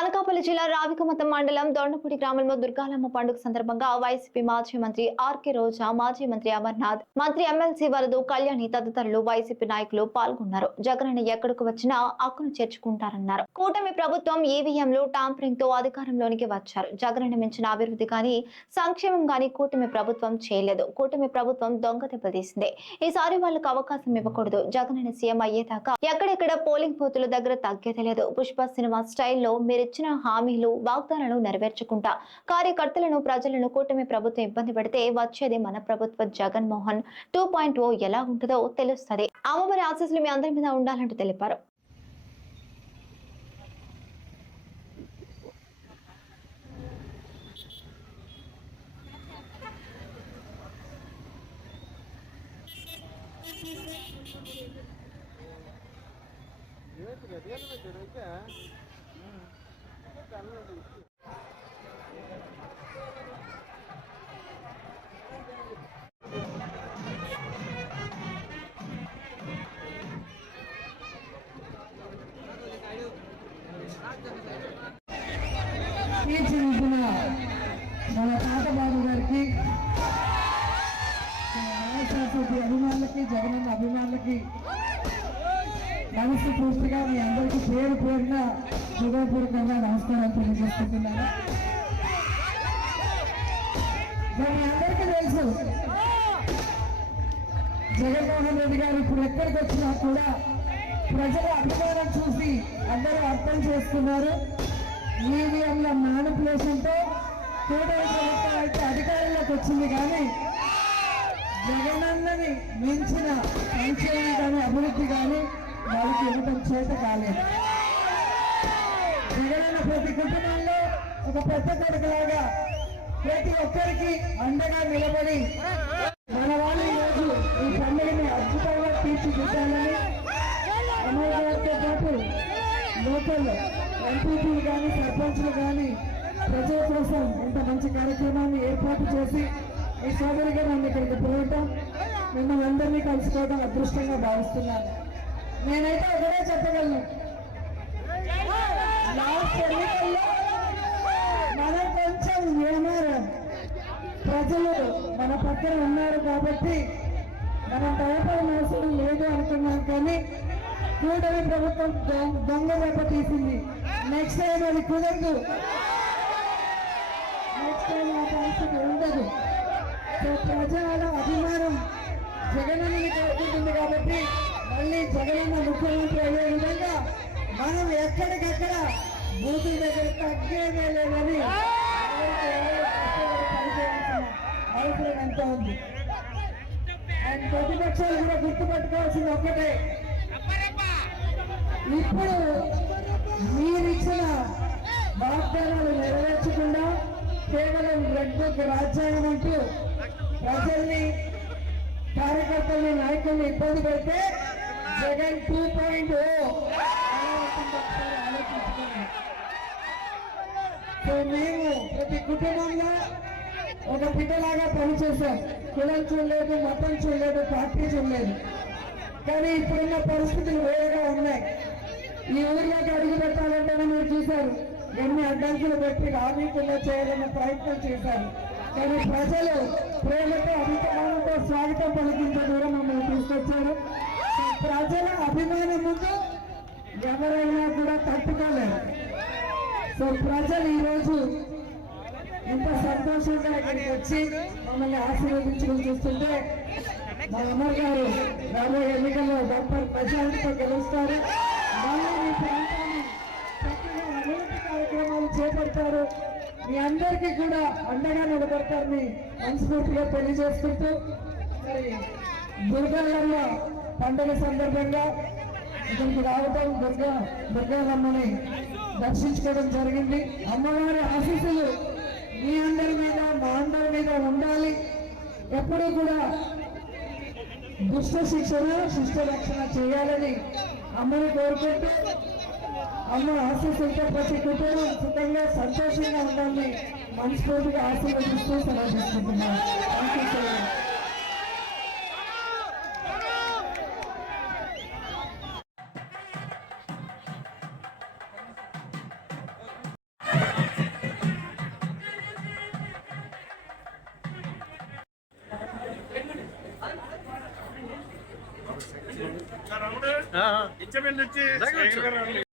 అనకాపల్లి జిల్లా రావికమతం మండలం దొండపూడి గ్రామంలో దుర్గాలమ్మ పండుగ సందర్భంగా వైసీపీ మాజీ మంత్రి ఆర్కే రోజా, మాజీ మంత్రి అమర్నాథ్, మంత్రి ఎమ్మెల్సీ వరదు కళ్యాణి తదితరులు వైసీపీ నాయకులు పాల్గొన్నారు. జగనన్న ఎక్కడికి వచ్చినా హక్కును చేర్చుకుంటారన్నారు. కూటమి ప్రభుత్వం ఈవీఎంలు టాంపరింగ్ తో అధికారంలోనికి వచ్చారు. జగనన్న మించిన అభివృద్ధి గాని సంక్షేమం గాని కూటమి ప్రభుత్వం చేయలేదు. కూటమి ప్రభుత్వం దొంగ దెబ్బతీసింది. ఈసారి వాళ్ళకు అవకాశం ఇవ్వకూడదు. జగనన్న సీఎం అయ్యేదాకా ఎక్కడెక్కడ పోలింగ్ బూతుల దగ్గర తగ్గేది లేదు. పుష్ప సినిమా స్టైల్లో ఇచ్చిన హామీలు వాగ్దానాలను నెరవేర్చుకుంటా కార్యకర్తలను ప్రజలను కూటమి ప్రభుత్వం ఇబ్బంది పెడితే వచ్చేది మన ప్రభుత్వ జగన్మోహన్ 2.0 ఎలా ఉంటుందో తెలుస్తుంది. అమ్మవారి ఆశీస్సులు మీ అందరి మీద ఉండాలంటూ తెలిపారు. మన తాతబాబు గారికి, అభిమానులకి, జగనన్న అభిమానులకి మనసు పూర్తిగా మీ అందరికీ పేరు పేరున హృదయపూర్వకంగా నమస్కారాలు తెలియజేసుకుంటున్నాను. మీ అందరికీ తెలుసు, జగన్మోహన్ రెడ్డి గారు ఇప్పుడు ఎక్కడికి వచ్చినా కూడా ప్రజల అభిమానం చూసి అందరూ అర్థం చేసుకున్నారు. ఈవీఎంల మ్యానిపులేషన్తో కూటమి ప్రభుత్వం అయితే అధికారంలోకి వచ్చింది, కానీ జగనన్నని మించిన సంక్షేమం కానీ అభివృద్ధి కానీ వాళ్ళకి ఇవ్వడం చేత కాలేదు. జగనన్న ప్రతి కుటుంబంలో ఒక పెద్ద కొడుకులాగా ప్రతి ఒక్కరికి అండగా నిలబడి మన వాళ్ళు ఈరోజు ఈ పండుగని అద్భుతంగా తీర్చిదిద్దాలని అమ్మాయి గారితో పాటు లోకల్ ఎంపీపీలు కానీ సర్పంచ్లు కానీ ప్రజల కోసం ఇంత మంచి కార్యక్రమాన్ని ఏర్పాటు చేసి ఈ సోదరిగా నన్ను ఇక్కడికి పోవటం, మిమ్మల్ని అందరినీ కలుసుకోవడం అదృష్టంగా భావిస్తున్నాను. నేనైతే ఒకటే చెప్పగలను, లాస్ట్ ఎన్నికల్లో మనం కొంచెం ఏమారం ప్రజలు మన పక్కన ఉన్నారు కాబట్టి మనం భయపడిన అవసరం లేదు అనుకున్నాం, కానీ కూటమి ప్రభుత్వం దొంగ దెబ్బతీసింది. నెక్స్ట్ టైం అది కుదరదు, నెక్స్ట్ టైం ఆ పరిస్థితి ఉండదు. ప్రజల అభిమానం జగనన్నని కోరుకుంటుంది కాబట్టి మళ్ళీ జగనన్న ముఖ్యమంత్రి అయ్యే విధంగా మనం ఎక్కడికక్కడ బూతుల దగ్గర తగ్గేదే లేదని అవసరం ఎంత ఉంది. అండ్ ప్రతిపక్షాలు కూడా గుర్తుపెట్టుకోవాల్సింది ఒక్కటే, ఇప్పుడు మీరిచ్చిన వాగ్దానాలు నెరవేర్చకుండా కేవలం రెడ్ బుక్ రాజ్యాంగం అంటూ ప్రజల్ని, కార్యకర్తల్ని, నాయకుల్ని ఇబ్బంది పెడితే జగన్ 2.0 సో మేము ప్రతి కుటుంబంలో ఒక బిడ్డలాగా పనిచేశాం. కులం చూడలేదు, మతం చూడలేదు, పార్టీ చూడలేదు. కానీ ఇప్పుడున్న పరిస్థితులు వేరేగా ఉన్నాయి. ఈ ఊర్లోకి అడుగు పెట్టాలంటేనే మీరు చూశారు, ఎన్ని అడ్డంకులు పెట్టి రాబీకుండా చేయాలన్న ప్రయత్నం చేశారు. కానీ ప్రజలు ప్రేమతో, అభిమానంతో స్వాగతం పలికించే దూరం మమ్మల్ని తీసుకొచ్చారు. ప్రజల అభిమానం ముందు ఎవరైనా కూడా తట్టుకోలేరు. సో ప్రజలు ఈరోజు ఇంత సంతోషంగా ఇక్కడికి వచ్చి మమ్మల్ని ఆశీర్వదించడం చూస్తుంటే మా అమర్ గారు రాబోయే ఎన్నికల్లో బంపర్ ప్రజలతో గెలుస్తారు. మళ్ళీ మీ ప్రాంతాన్ని చక్కగా అభివృద్ధి కార్యక్రమాలు చేపడతారు. మీ అందరికీ కూడా అండగా నిలబడతారని మనస్ఫూర్తిగా తెలియజేసుకుంటూ, మరి దుర్గాలమ్మ పండుగ సందర్భంగా ఇక్కడికి రావటం, దుర్గాలమ్మని దర్శించుకోవడం జరిగింది. అమ్మవారి ఆశీస్సులు మీ అందరి మీద, మా అందరి మీద ఉండాలి. ఎప్పుడూ కూడా దుష్ట శిక్షణ, శిష్ట రక్షణ చేయాలని అమ్మని కోరుకుంటూ, అమ్మ ఆశీస్సులతో ప్రతి కుటుంబం సుఖంగా, సంతోషంగా ఉండాలని మనస్ఫూర్తిగా ఆశీర్వదిస్తూ సెలవు తీసుకుంటున్నాను. ఇచ్చబెల్లి వచ్చి